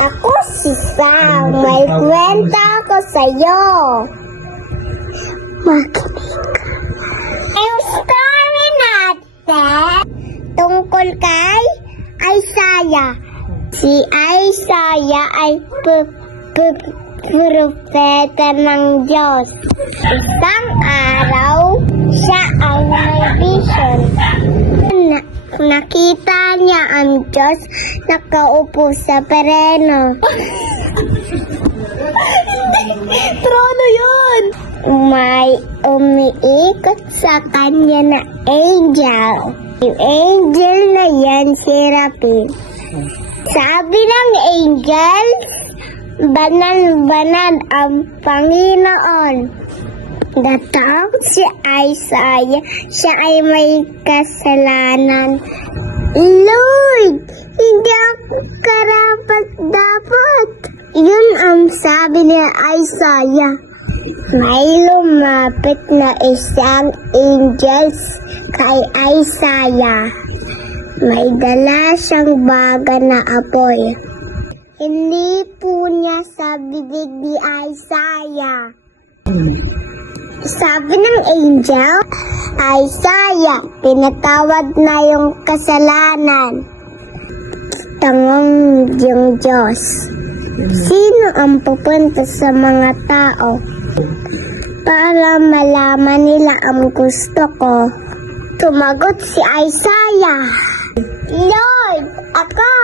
Ako si Sam. May kwenta ako sa'yo. Makinig ka. Ang story natin tungkol kay Isaiah. Si Isaiah ay propeta ng Diyos. Isang araw, siya ay may vision. Nakita niya ang Diyos nakaupo sa pereno. Trono yun! May umiikot sa kanya na angel. Yung angel na yan, Seraphim. Sabi ng angel, banal-banal ang Panginoon. Natakot si Isaiah, siya ay may kasalanan. Lord, hindi ako karapat-dapat. Yun ang sabi ni Isaiah. May lumapit na isang angels kay Isaiah. May dala siyang baga na apoy. Hindi po niya sa bibig ni Isaiah. Sabi ng angel, Isaiah, pinatawad na yung kasalanan. Tanong yung Diyos, sino ang pupunta sa mga tao para malaman nila ang gusto ko? Tumagot si Isaiah, Lord, ako!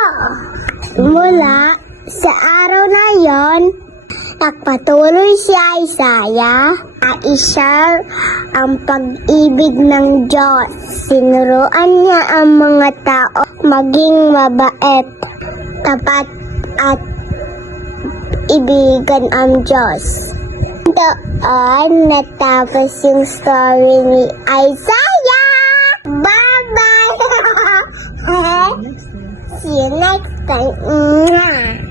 Mula sa araw na yon, pagpatuloy si Isaiah, i-share ang pag-ibig ng Diyos. Sinuruan niya ang mga tao maging mabait, tapat at ibigan ang Diyos. Doon natapos yung story ni Isaiah. Bye-bye! See you next time.